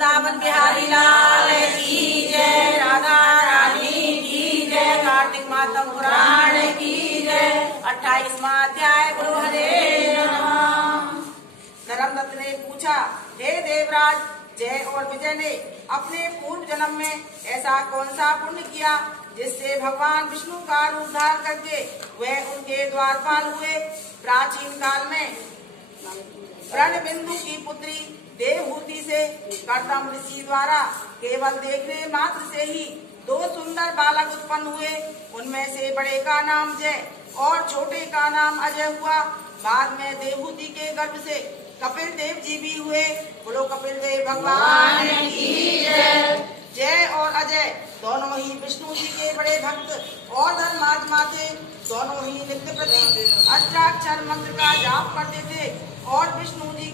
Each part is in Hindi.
वृंदावन बिहारी लाल की जय, राधा रानी की जय, कार्तिक माता पुराण की जय। 28वां अध्याय। गुरु हरे नमः। धर्मदत्त ने पूछा, हे देवराज, जय और विजय ने अपने पूर्व जन्म में ऐसा कौन सा पुण्य किया जिससे भगवान विष्णु का रूप धारण करके वह उनके द्वारपाल हुए। प्राचीन काल में रणबिंदु की पुत्री देवहूति से कर्दम ऋषि द्वारा केवल देखने मात्र से ही 2 सुंदर बालक उत्पन्न हुए। उनमें से बड़े का नाम जय और छोटे का नाम अजय हुआ। बाद में देवहूति के गर्भ से कपिल देव जी भी हुए। बोलो कपिल देव भगवान की जय। जय और अजय दोनों ही विष्णु जी के बड़े भक्त और धर्मात्मा थे। दोनों ही नित्य प्रति अष्टाक्षर मंत्र का जाप करते थे और विष्णु जी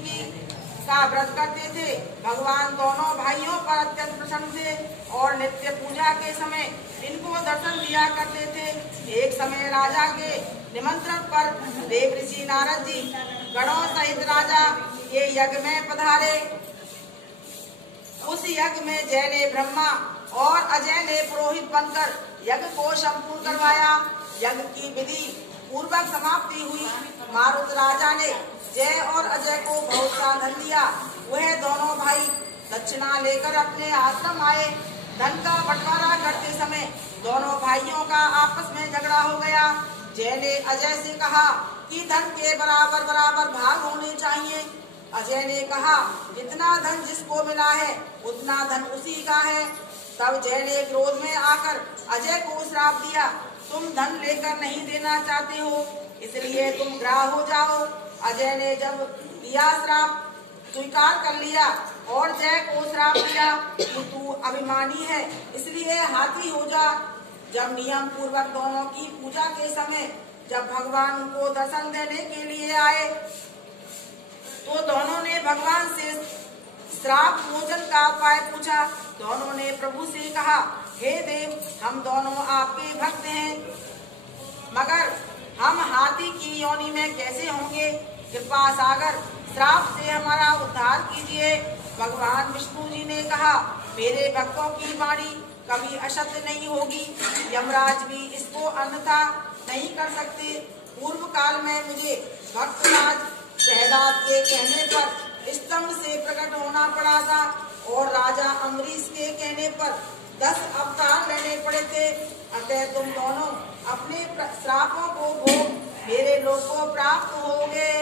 का व्रत करते थे। भगवान दोनों भाइयों पर अत्यंत प्रसन्न थे और नित्य पूजा के समय इनको दर्शन दिया करते थे। एक समय राजा के निमंत्रण पर देव ऋषि नारद जी गणों सहित राजा के यज्ञ में पधारे। उस यज्ञ में जय ने ब्रह्मा और अजय ने पुरोहित बनकर यज्ञ को संपूर्ण करवाया। यज्ञ की विधि पूर्वक समाप्ति हुई। मारुत राजा ने जय और अजय को बहुत सा धन दिया। वह दोनों भाई दक्षिणा लेकर अपने आश्रम आए। धन का बंटवारा करते समय दोनों भाइयों का आपस में झगड़ा हो गया। जय ने अजय से कहा कि धन के बराबर बराबर भाग होने चाहिए। अजय ने कहा, जितना धन जिसको मिला है उतना धन उसी का है। तब जय ने क्रोध में आकर अजय को श्राप दिया, तुम धन लेकर नहीं देना चाहते हो, इसलिए तुम ग्राह हो जाओ। अजय ने जब दिया श्राप स्वीकार कर लिया और जय को श्राप दिया कि तू अभिमानी है, इसलिए हाथी हो जा। जब नियम पूर्वक दोनों की पूजा के समय जब भगवान उनको दर्शन देने के लिए आए तो दोनों ने भगवान से श्राप मोचन का उपाय पूछा। दोनों ने प्रभु से कहा, हे देव, हम दोनों आपके भक्त हैं, मगर हम हाथी की योनि में कैसे होंगे? कृपा सागर, श्राप से हमारा उद्धार कीजिए। भगवान विष्णु जी ने कहा, मेरे भक्तों की वाणी कभी असत्य नहीं होगी। यमराज भी इसको अन्यथा नहीं कर सकते। पूर्व काल में मुझे भक्तराज प्रहलाद के कहने पर स्तंभ से प्रकट होना पड़ा था और राजा अम्बरीश के कहने पर 10 अवतार लेने पड़े थे। अतः तुम दोनों अपने श्रापों को भोग मेरे लोक को प्राप्त होगे।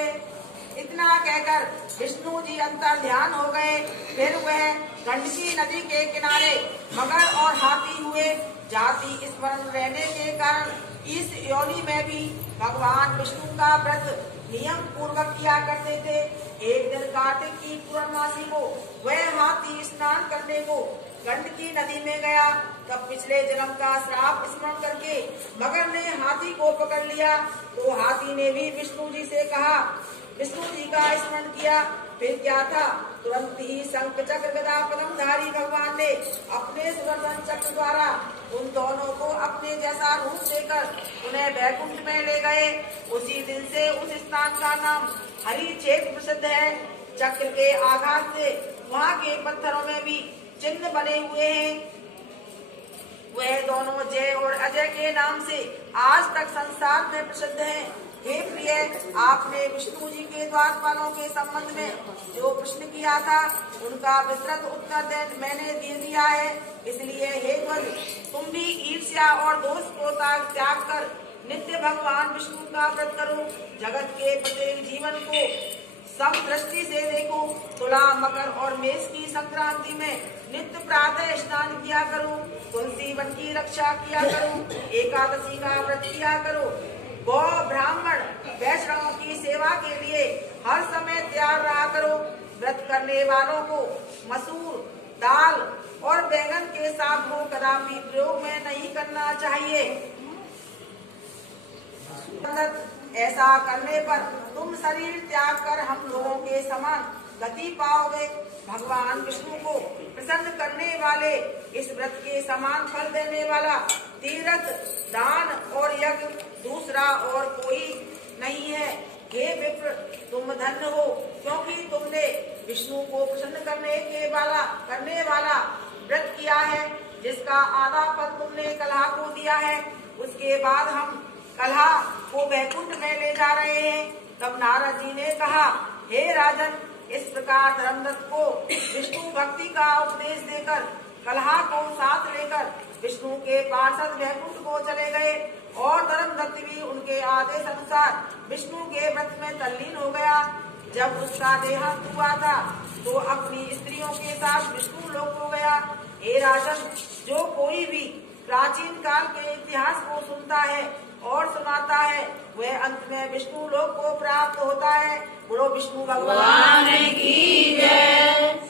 इतना कहकर विष्णु जी अंतर ध्यान हो गए। फिर वह गंडकी नदी के किनारे मगर और हाथी हुए। जाति स्मरण रहने के कारण इस योनि में भी भगवान विष्णु का व्रत नियम पूर्वक किया करते थे। एक दिन कार्तिक की पूर्णमासी को वह हाथी स्नान करने को गंडकी नदी में गया। तब पिछले जन्म का श्राप स्मरण करके मगर ने हाथी को पकड़ लिया। तो हाथी ने भी विष्णु जी से कहा, विष्णु जी का स्मरण किया। फिर क्या था, तुरंत ही शंख चक्र गदा पद्मधारी भगवान ने अपने सुदर्शन चक्र द्वारा उन दोनों को अपने जैसा रूप देकर उन्हें वैकुंठ में ले गए। उसी दिन से उस स्थान का नाम हरि क्षेत्र प्रसिद्ध है। चक्र के आघात से वहाँ के पत्थरों में भी चिन्ह बने हुए हैं। वह दोनों जय और अजय के नाम से आज तक संसार में प्रसिद्ध हैं। हे प्रिय, आपने विष्णु जी के द्वारपालों के संबंध में जो प्रश्न किया था उनका विस्तृत उत्तर मैंने दे दिया है। इसलिए हे ध्वज, तुम भी ईर्ष्या और दोष को त्याग कर नित्य भगवान विष्णु का व्रत करो। जगत के प्रत्येक जीवन को सम दृष्टि से देखो। तुला, मकर और मेष की संक्रांति में नित्य प्रातः स्नान किया करो। तुलसी वन की रक्षा किया करो। एकादशी का व्रत किया करो। गौ, ब्राह्मण, वैष्णवों की सेवा के लिए हर समय तैयार रहा करो। व्रत करने वालों को मसूर दाल और बैंगन के साग को कदापि प्रयोग में नहीं करना चाहिए। ऐसा करने पर तुम शरीर त्याग कर हम लोगों के समान गति पाओगे। भगवान विष्णु को प्रसन्न करने वाले इस व्रत के समान फल देने वाला तीर्थ, दान और यज्ञ दूसरा और कोई नहीं है। हे विप्र, तुम धन्य हो, क्योंकि तुमने विष्णु को प्रसन्न करने वाला व्रत किया है, जिसका आधा फल तुमने कलहा को दिया है। उसके बाद हम कलहा को वैकुंठ में ले जा रहे हैं। तब नारद जी ने कहा, हे राजन, इस प्रकार धर्मदत्त को विष्णु भक्ति का उपदेश देकर कलहा को साथ लेकर विष्णु के पार्षद वैकुंठ को चले गए और धर्मदत्त भी उनके आदेश अनुसार विष्णु के व्रत में तल्लीन हो गया। जब उसका देहांत हुआ था तो अपनी स्त्रियों के साथ विष्णु लोक हो गया। हे राजन, जो कोई भी प्राचीन काल के इतिहास को सुनता है और सुनाता है, वह अंत में विष्णु लोक को प्राप्त होता है। बोलो विष्णु भगवान की जय।